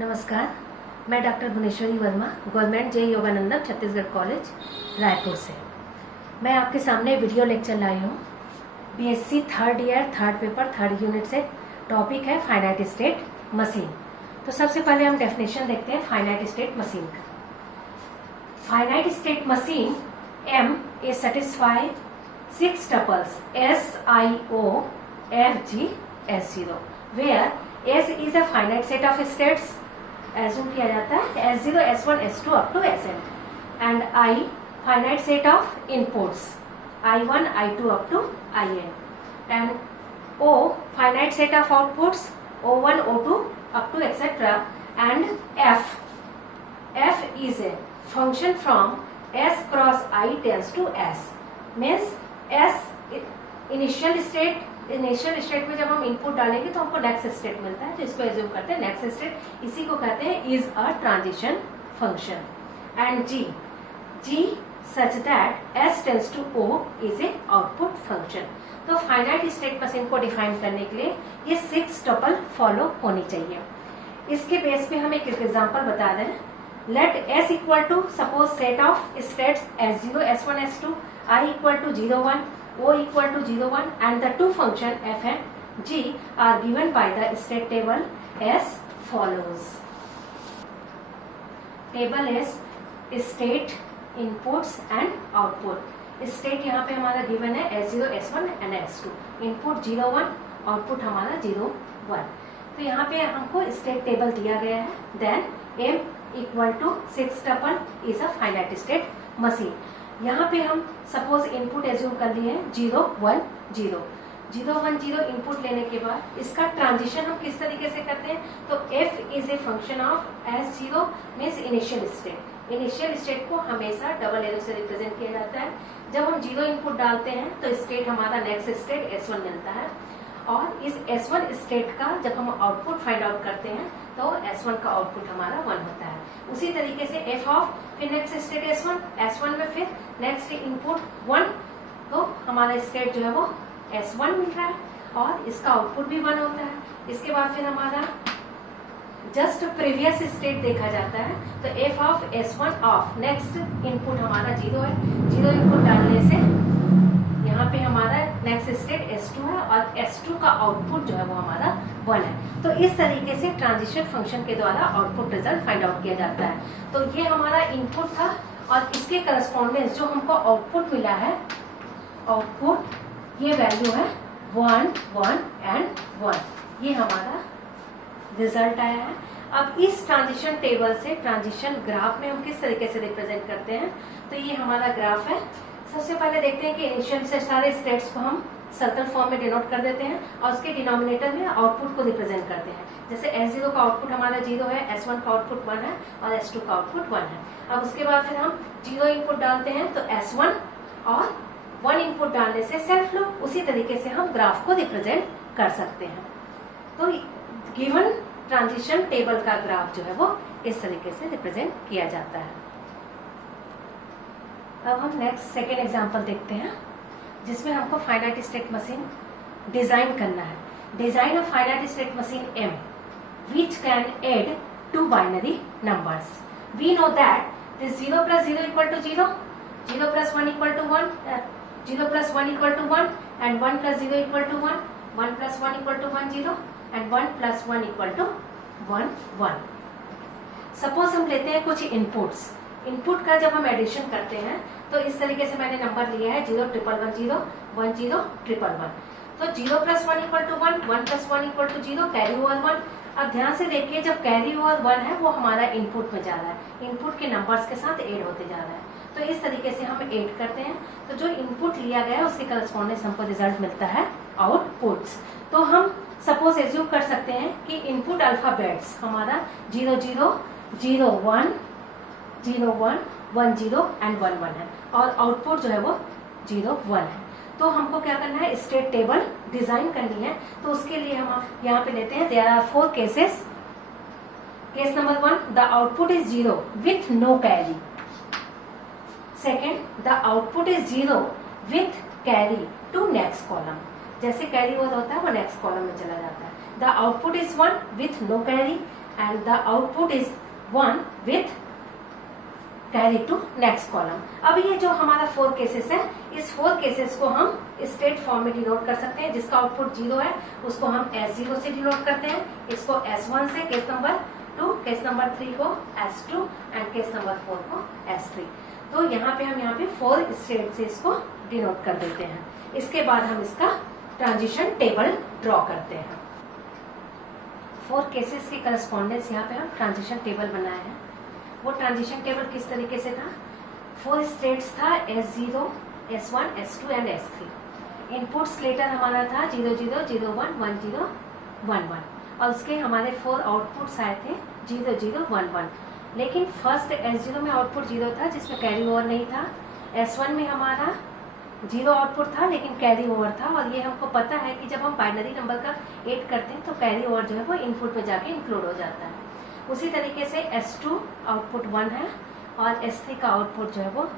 नमस्कार, मैं doctor Bhuvaneshwari Verma, government जे योगानंदन Chhattisgarh college Raipur से। मैं आपके सामने वीडियो लेक्चर लाई हूँ BSc third year third paper third unit से। टॉपिक है फाइनाइट स्टेट मशीन। तो सबसे पहले हम डेफिनेशन देखते हैं फाइनाइट स्टेट मशीन का। Finite state machine M is satisfy 6 tuples SIO FG S0 where S is a finite set of states, assume किया जाता है S0, S1, S2 up to Sn, and I finite set of inputs I1, I2 up to In, and O finite set of outputs O1, O2 up to etc, and F is a function from S cross I tends to S, means S initial state में जब हम input डालेंगे तो हमको next state मिलता है, तो इसको एज्यूम करते हैं नेक्स्ट स्टेट। इसी को कहते हैं is a transition function. And G such that S tends to O is a output function. तो फाइनाइट स्टेट मशीन को डिफाइन करने के लिए ये 6 टपल फॉलो होनी चाहिए। इसके बेस पे हम एक एग्जांपल बता दें। Let S equal to suppose set of states S0, S1, S2, I equal to 0, 1, O equal to 0, 1 and the two function f and g are given by the state table as follows. Table is state, inputs and output. State यहाँ पे हमारा given है S0, S1 and S2. Input 0, 1, output हमारा 0, 1. तो यहाँ पे हमको state table दिया गया है. Then M equal to 6 tuple is a finite state machine. यहाँ पे हम सपोज इनपुट एज्यूम कर लिए 0, 1, 0, 0, 1, 0 इनपुट लेने के बाद इसका ट्रांजिशन हम किस तरीके से करते हैं। तो f is a function of S0 means initial state. Initial state को हमेशा डबल एरो से रिप्रेजेंट किया जाता है। जब हम 0 इनपुट डालते हैं तो स्टेट हमारा नेक्स्ट स्टेट S1 मिलता है, और इस S1 स्टेट का जब हम आउटपुट फाइंड आउट करते हैं तो S1 का आउटपुट हमारा 1 होता है। उसी तरीके से f ऑफ फिर नेक्स्ट स्टेट S1 में फिर नेक्स्ट इनपुट 1, तो हमारा स्टेट जो है वो S1 मिल रहा है और इसका आउटपुट भी 1 होता है। इसके बाद फिर हमारा जस्ट प्रीवियस स्टेट देखा जाता है, तो f of S1 of next input हमारा 0 है। 0 इनपुट डालने से यहाँ पे हमारा नेक्स्ट स्टेट S2 है और S2 का आउटपुट जो है वो हमारा 1 है। तो इस तरीके से ट्रांजिशन फंक्शन के द्वारा आउटपुट रिजल्ट फाइंड आउट किया जाता है। तो ये हमारा इनपुट था और इसके करस्पॉन्डेंस जो हमको आउटपुट मिला है, आउटपुट ये वैल्यू है 1, 1 एंड 1, ये हमारा रिजल्ट आया है। अब इस ट्रांजिशन टेबल से ट्रांजिशन ग्राफ में हम किस तरीके से रिप्रेजेंट करते हैं, तो ये हमारा ग्राफ है। सबसे पहले देखते हैं कि इनिशियल से सारे स्टेट्स को हम सर्कल फॉर्म में डिनोट कर देते हैं और उसके डिनोमिनेटर में आउटपुट को रिप्रेजेंट करते हैं। जैसे S0 का आउटपुट हमारा 0 है, S1 का आउटपुट 1 है और S2 का आउटपुट 1 है। अब उसके बाद फिर हम 0 इनपुट डालते हैं तो S1 और 1 इनपुट डालने से सेल्फ लो, उसी तरीके से हम ग्राफ को रिप्रेजेंट कर सकते हैं। तो गिवन ट्रांजिशन टेबल का ग्राफ जो है वो इस तरीके से रिप्रेजेंट किया जाता है। अब हम नेक्स्ट सेकेंड एग्जांपल देखते हैं जिसमें हमको फाइनाइट स्टेट मशीन डिजाइन करना है। Design of finite state machine M which can add 2 binary numbers. We know that this 0 plus 0 equal to 0, 0 plus 1 equal to 1, 0 plus 1 equal to 1 and 1 plus 0 equal to 1, 1 plus 1 equal to 1, 0 and 1 plus 1 equal to 1, 1. Suppose हम लेते हैं कुछ inputs. Input का जब हम addition करते हैं तो इस तरीके से मैंने नंबर लिया है 0, 1, 1, 0, 1, 0, 1, 1, 1। तो 0 plus 1 equal to 1, 1 plus 1 equal to 0, carry over 1। अब ध्यान से देखिए जब कैरी ओवर 1 है वो हमारा इनपुट में जा रहा है, इनपुट के नंबर्स के साथ ऐड होते जा रहा है। तो इस तरीके से हम ऐड करते हैं, तो जो इनपुट लिया गया है उसके करस्पॉन्डेंस हमको रिजल्ट मिलता है आउटपुट्स। तो हम सपोज एज्यूम कर सकते हैं कि इनपुट अल्फाबेट्स हमारा 0, 0, 0, 1, 0, 1, 1, 0 एंड 1, 1 है और आउटपुट जो है वो 0, 1 है। तो हमको क्या करना है, स्टेट टेबल डिजाइन करनी है। तो उसके लिए हम यहाँ पे लेते हैं there are 4 cases. Case number 1, the output is 0 with no carry. Second, the output is 0 with carry to next column. जैसे कैरी ओवर होता है वो नेक्स्ट कॉलम में चला जाता है। The output is 1 with no carry and the output is 1 with carry to next column. अब ये जो हमारा 4 केसेस है, इस 4 केसेस को हम स्टेट फॉर्म में डिनोट कर सकते हैं। जिसका आउटपुट 0 है उसको हम S0 से डिनोट करते हैं, इसको S1 से, केस नंबर 2, केस नंबर 3 को S2 एंड केस नंबर 4 को S3। तो यहाँ पे 4 स्टेट से इसको डिनोट कर देते हैं। इसके बाद हम इसका ट्रांजिशन टेबल ड्रॉ करते हैं। 4 केसेस की करस्पॉन्डेंस यहाँ पे हम ट्रांजिशन टेबल बनाए हैं। वो ट्रांजिशन टेबल किस तरीके से था, 4 स्टेट्स था, S0, S1, S2 and S3। Inputs letter हमारा था 0 0 0 1 1 0 1 1 और उसके हमारे 4 आउटपुट्स आए थे 0 0 1 1। लेकिन फर्स्ट S0 में आउटपुट 0 था जिसमें कैरी ओवर नहीं था। S1 में हमारा 0 आउटपुट था लेकिन कैरी ओवर था, और ये हमको पता है कि जब हम बाइनरी नंबर का ऐड करते हैं तो कैरी ओवर जो है वो इनपुट पे जाके इंक्लूड हो जाता है। उसी तरीके से S2 आउटपुट 1 है और S3 का आउटपुट जो है वो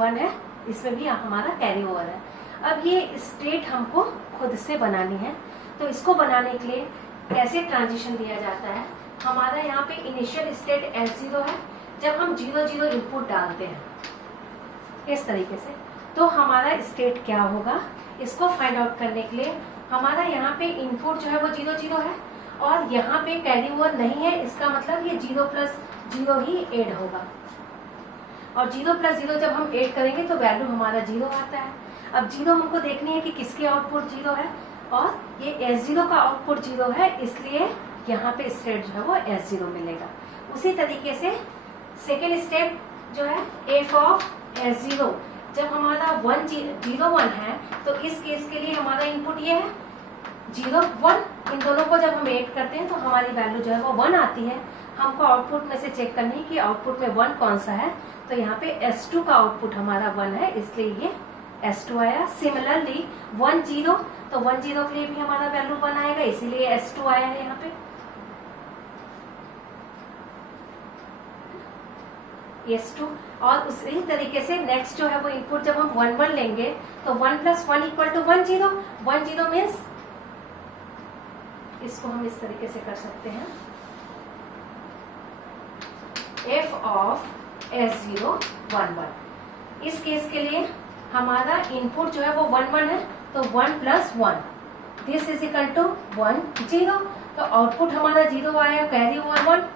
1 है, इसमें भी हमारा कैरी ओवर है। अब ये स्टेट हमको खुद से बनानी है, तो इसको बनाने के लिए कैसे ट्रांजिशन दिया जाता है। हमारा यहाँ पे इनिशियल स्टेट S0 है, जब हम 0 0 इनपुट डालते हैं इस तरीके से, तो हमारा स्टेट क्या होगा, इसको फाइंड आउट करने के लिए हमारा यहाँ पे इनपुट जो है वो 0 0 है और यहाँ पे कैरी ओवर नहीं है। इसका मतलब ये 0 प्लस 0 ही ऐड होगा, और 0 प्लस 0 जब हम ऐड करेंगे तो वैल्यू हमारा 0 आता है। अब 0 हमको देखनी है कि किसके आउटपुट 0 है, और ये S0 का आउटपुट 0 है, इसलिए यहाँ पे स्टेट जो है वो S0 मिलेगा। उसी तरीके से सेकेंड स्टेप जो है f ऑफ S0, जब हमारा 1 0 1 है तो इस केस के लिए हमारा इनपुट ये है 0 1। इन दोनों को जब हम ऐड करते हैं तो हमारी वैल्यू जो है वो 1 आती है। हमको आउटपुट में से चेक करनी है कि आउटपुट में 1 कौन सा है, तो यहाँ पे S2 का आउटपुट हमारा 1 है, इसलिए ये S2 आया। सिमिलरली 1 0, तो 1 0 के लिए भी हमारा वैल्यू 1 आएगा, इसीलिए S2 आया है यहाँ पे। S2 और उसी तरीके से नेक्स्ट जो है वो इनपुट जब हम 1 1 लेंगे तो 1 प्लस 1 इक्वल टू 1 0। 1 0 मीन्स इसको हम इस तरीके से कर सकते हैं, f ऑफ S0 1 1। इस केस के लिए हमारा इनपुट जो है वो 1 1 है, तो 1 plus 1 this is equal to 1 0। तो आउटपुट हमारा 0 आया, कैरी ओवर 1,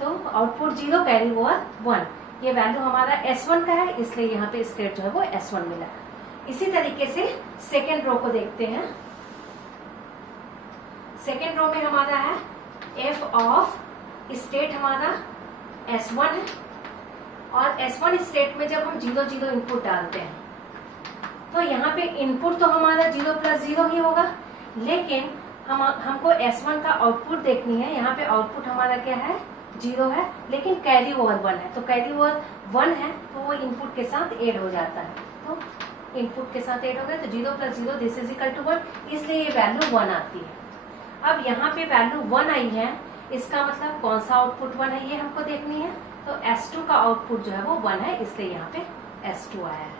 तो आउटपुट 0 कैरी ओवर 1। ये वैल्यू हमारा S1 का है, इसलिए यहाँ पे स्टेट जो है वो S1 मिला है। इसी तरीके से सेकेंड रो को देखते हैं। सेकेंड रो में हमारा है f ऑफ स्टेट हमारा S1 है, और S1 स्टेट में जब हम 0 0 इनपुट डालते हैं तो यहाँ पे इनपुट तो हमारा 0 प्लस 0 ही होगा, लेकिन हमको S1 का आउटपुट देखनी है। यहाँ पे आउटपुट हमारा क्या है 0 है, लेकिन कैरी ओवर 1 है, तो कैरी ओवर 1 है तो वो इनपुट के साथ ऐड हो जाता है। तो इनपुट के साथ ऐड हो गया तो 0 plus 0 this is equal to 1, इसलिए ये वैल्यू 1 आती है। अब यहाँ पे वैल्यू 1 आई है, इसका मतलब कौन सा आउटपुट 1 है ये हमको देखनी है। तो S2 का आउटपुट जो है वो 1 है, इसलिए यहाँ पे S2 आया है।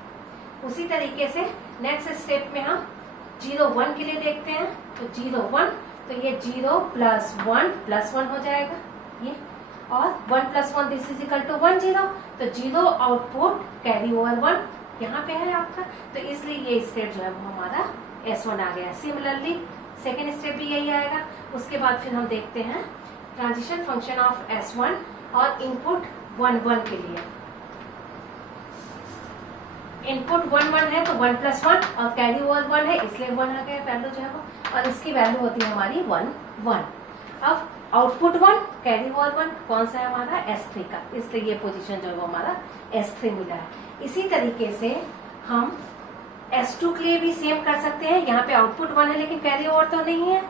उसी तरीके से नेक्स्ट स्टेप में हम 0 1 के लिए देखते हैं, तो 0 1, तो ये 0 प्लस 1 हो जाएगा ये, और 1 plus 1 this is equal to 1 0। तो 0 आउटपुट कैरी ओवर 1 यहाँ पे है आपका, तो इसलिए ये स्टेट जो है वो हमारा S1 आ गया। सिमिलरली सेकेंड स्टेप भी यही आएगा। उसके बाद फिर हम देखते हैं ट्रांजिशन फंक्शन ऑफ S1 और इनपुट 1 1 के लिए। इनपुट 1 1 है तो 1 प्लस 1 और कैरी ओवर 1 है, इसलिए 1 आ गया वैल्यू जो है वो, और इसकी वैल्यू होती है हमारी 1 1। अब आउटपुट 1 कैरी ओवर 1 कौन सा है हमारा S3 का, इसलिए ये पोजीशन जो है वो हमारा S3 मिला है। इसी तरीके से हम S2 के लिए भी सेम कर सकते हैं। यहाँ पे आउटपुट 1 है लेकिन कैरी ओवर तो नहीं है,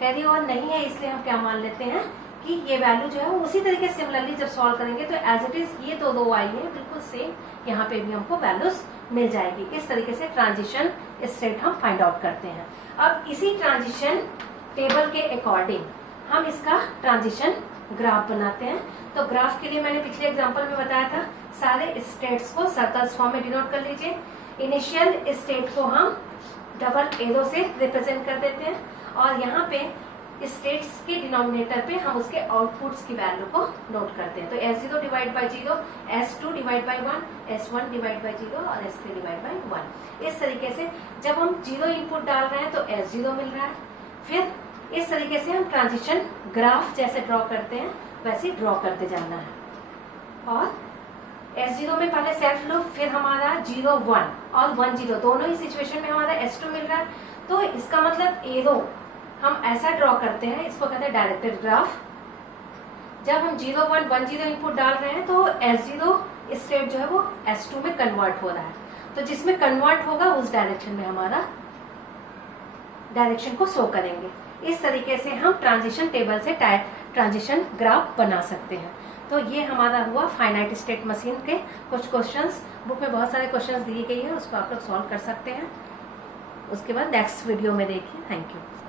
कैरी ओवर नहीं है, इसलिए हम क्या मान लेते हैं कि ये वैल्यू जो है वो उसी तरीके से सिमिलरली जब सॉल्व करेंगे तो एज इट इज ये दो आई है बिल्कुल सेम, यहाँ पे भी हमको वैल्यूज मिल जाएगी। इस तरीके से ट्रांजिशन स्टेट हम फाइंड आउट करते हैं। अब इसी ट्रांजिशन टेबल के अकॉर्डिंग हम इसका ट्रांजिशन ग्राफ बनाते हैं। तो ग्राफ के लिए मैंने पिछले एग्जांपल में बताया था, सारे स्टेट्स को सर्कल्स फॉर्म में डिनोट कर लीजिए। इनिशियल स्टेट को हम डबल एरो से रिप्रेजेंट कर देते हैं, और यहाँ पे स्टेट्स के डिनोमिनेटर पे हम उसके आउटपुट्स की वैल्यू को नोट करते हैं। तो S0 divide by 0, S2 divide by 1, S1 divide by 0 और S3 डिवाइड बाई 1। इस तरीके से जब हम 0 इनपुट डाल रहे हैं तो S0 मिल रहा है। फिर इस तरीके से हम ट्रांजिशन ग्राफ जैसे ड्रॉ करते हैं वैसे ड्रॉ करते जाना है। और S0 में पहले सेल्फ लूप, फिर हमारा 0 1 और 1 0 दोनों ही सिचुएशन में हमारा S2 मिल रहा है। तो इसका मतलब एरो हम ऐसा ड्रॉ करते हैं, इसको कहते हैं डायरेक्टेड ग्राफ। जब हम 0 1 1 0 इनपुट डाल रहे हैं तो S0 स्टेट जो है वो S2 में कन्वर्ट हो रहा है। तो जिसमें कन्वर्ट होगा उस डायरेक्शन में हमारा डायरेक्शन को शो करेंगे। इस तरीके से हम ट्रांजिशन टेबल से ट्रांजिशन ग्राफ बना सकते हैं। तो ये हमारा हुआ फाइनाइट स्टेट मशीन के कुछ क्वेश्चंस। बुक में बहुत सारे क्वेश्चंस दिए गए हैं, उसको आप लोग सॉल्व कर सकते हैं। उसके बाद नेक्स्ट वीडियो में देखिए। Thank you.